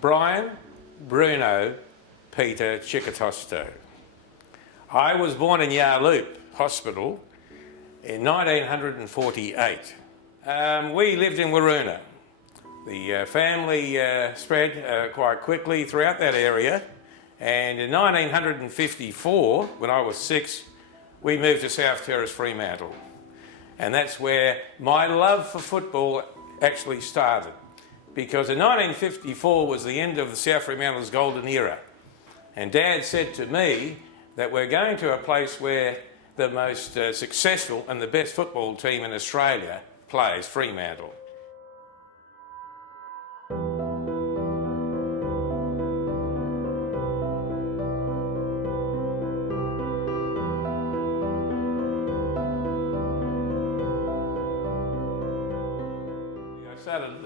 Brian Bruno Peter Ciccotosto. I was born in Yarloop Hospital in 1948. We lived in Waroona. The family spread quite quickly throughout that area, and in 1954, when I was 6, we moved to South Terrace, Fremantle. And that's where my love for football actually started, because in 1954 was the end of the South Fremantle's golden era. And Dad said to me that we're going to a place where the most successful and the best football team in Australia plays, Fremantle.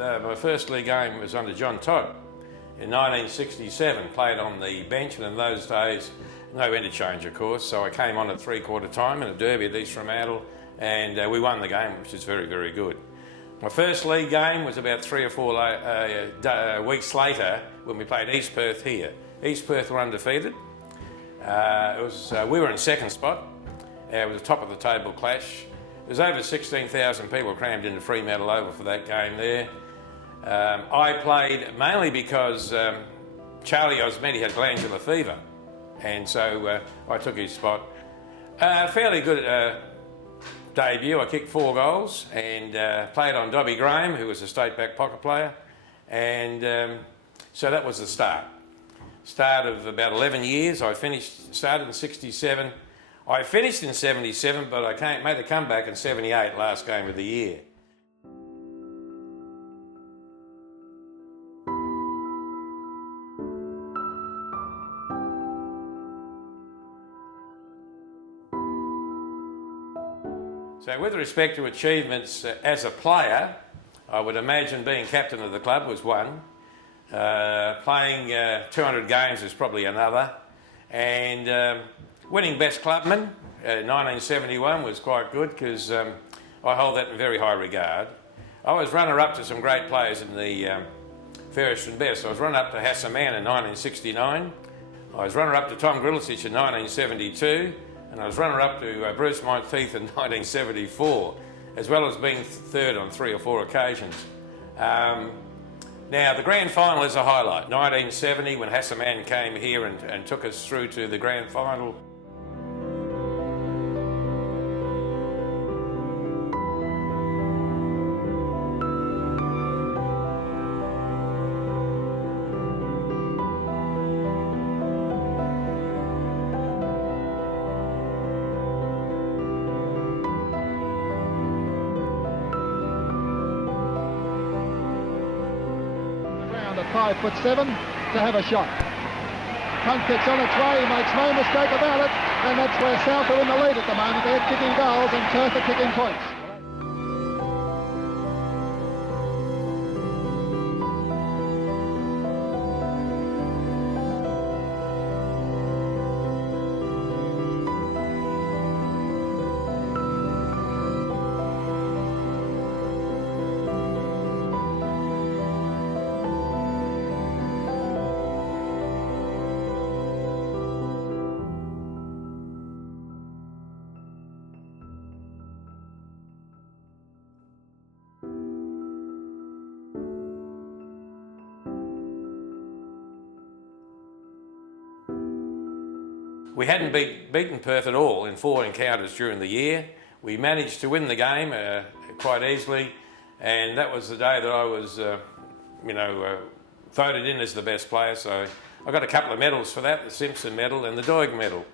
My first league game was under John Todd in 1967, played on the bench, and in those days no interchange of course, so I came on at 3/4 time in a derby at East Fremantle, and we won the game, which is very, very good. My first league game was about 3 or 4 weeks later when we played East Perth here. East Perth were undefeated. We were in second spot. It was a top of the table clash. There was over 16,000 people crammed into Fremantle Oval for that game there. I played mainly because Charlie Osmetti had glandular fever, and so I took his spot. Fairly good debut. I kicked 4 goals and played on Dobby Graham, who was a state back pocket player, and so that was the start. Start of about 11 years. I started in 67. I finished in 77, but I made a comeback in 78, last game of the year. So with respect to achievements as a player, I would imagine being captain of the club was one. Playing 200 games is probably another. And winning best clubman in 1971 was quite good, because I hold that in very high regard. I was runner-up to some great players in the fairest and best. I was runner-up to Hassaman in 1969. I was runner-up to Tom Grljusich in 1972. And I was runner-up to Bruce Monteith in 1974, as well as being third on 3 or 4 occasions. Now, the grand final is a highlight. 1970, when Hassaman came here and took us through to the grand final. At 5'7" to have a shot. Punt kicks on its way, he makes no mistake about it, and that's where South are in the lead at the moment. They're kicking goals and Perth are kicking points. We hadn't beaten Perth at all in 4 encounters during the year. We managed to win the game quite easily, and that was the day that I was, voted in as the best player. So I got a couple of medals for that, the Simpson medal and the Doig medal.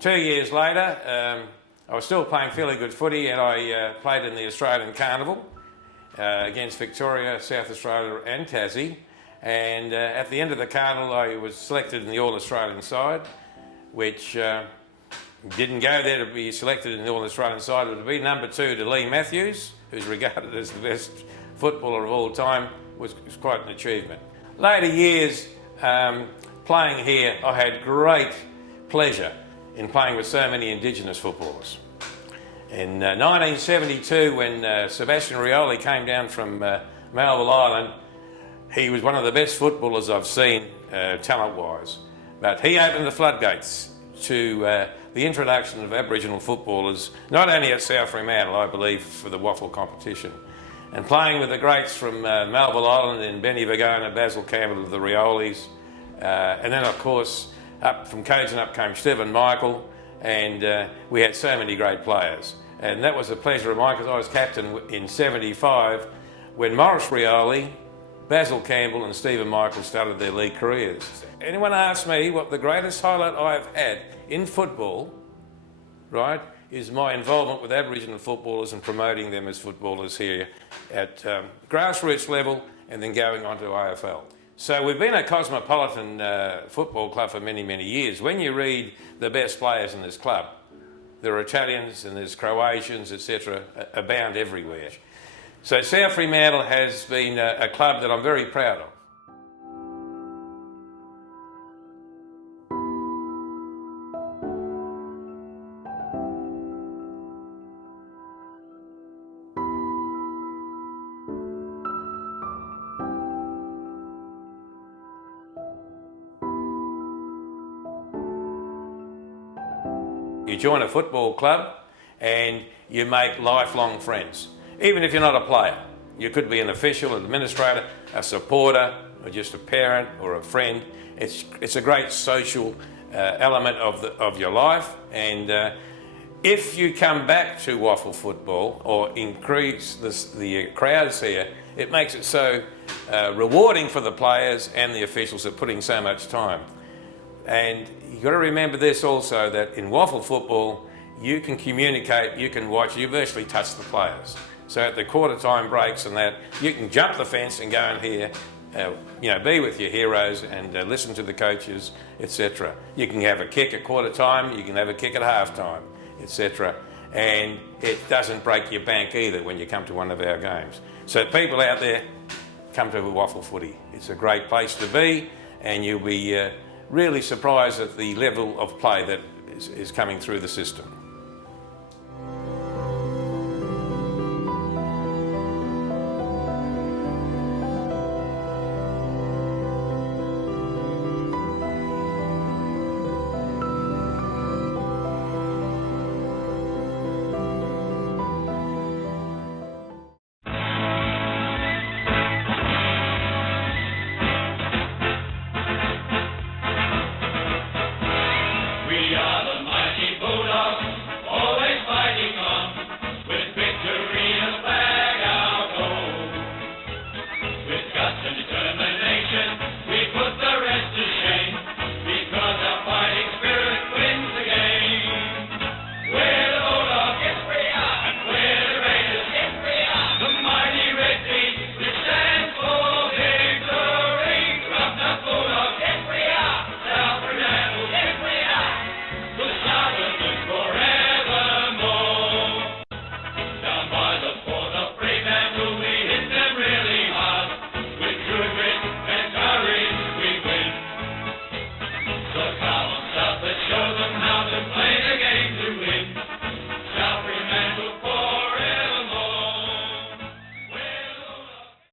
2 years later, I was still playing fairly good footy, and I played in the Australian Carnival against Victoria, South Australia and Tassie. And at the end of the Carnival, I was selected in the All-Australian side, which didn't go there to be selected in the All-Australian side, but to be number 2 to Lee Matthews, who's regarded as the best footballer of all time, was quite an achievement. Later years, playing here, I had great pleasure in playing with so many Indigenous footballers. In 1972, when Sebastian Rioli came down from Melville Island, He was one of the best footballers I've seen, talent-wise. But he opened the floodgates to the introduction of Aboriginal footballers, not only at South Fremantle, I believe, for the waffle competition, and playing with the greats from Melville Island and Benny Vagona, Basil Campbell of the Riolis, and then of course up from Cogen up came Stephen Michael, and we had so many great players. And that was a pleasure of mine because I was captain in '75 when Maurice Rioli, Basil Campbell and Stephen Michael started their league careers. Anyone asks me what the greatest highlight I've had in football, right, is my involvement with Aboriginal footballers and promoting them as footballers here at grassroots level and then going on to AFL. So we've been a cosmopolitan football club for many, many years. When you read the best players in this club, there are Italians and there's Croatians, etc., abound everywhere. So South Fremantle has been a club that I'm very proud of. You join a football club and you make lifelong friends. Even if you're not a player, you could be an official, an administrator, a supporter, or just a parent or a friend. It's a great social element of your life, and if you come back to waffle football or increase the crowds here, it makes it so rewarding for the players and the officials that put in so much time. And you've got to remember this also, that in waffle football, you can communicate, you can watch, you virtually touch the players. So at the quarter time breaks and that, you can jump the fence and go in here, be with your heroes and listen to the coaches, etc. You can have a kick at quarter time, you can have a kick at half time, etc. And it doesn't break your bank either when you come to one of our games. So people out there, come to waffle footy. It's a great place to be, and you'll be really surprised at the level of play that is coming through the system.